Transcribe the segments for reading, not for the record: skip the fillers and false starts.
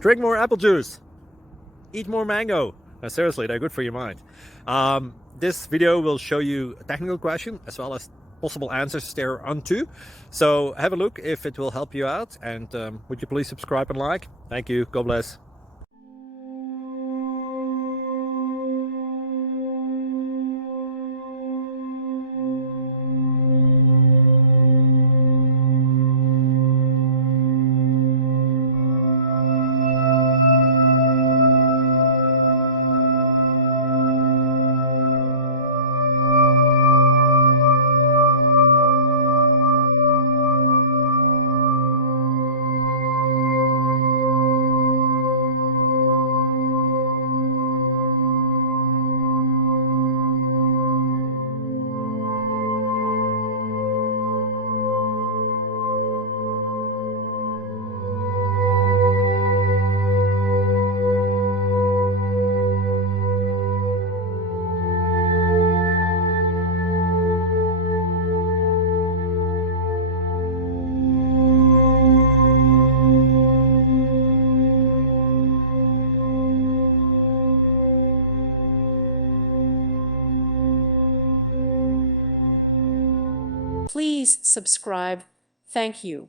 Drink more apple juice. Eat more mango. No, seriously, they're good for your mind. This video will show you a technical question as well as possible answers thereunto. So have a look if it will help you out, and would you please subscribe and like? Thank you. God bless. Please subscribe. Thank you.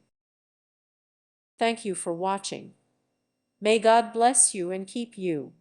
Thank you for watching. May God bless you and keep you.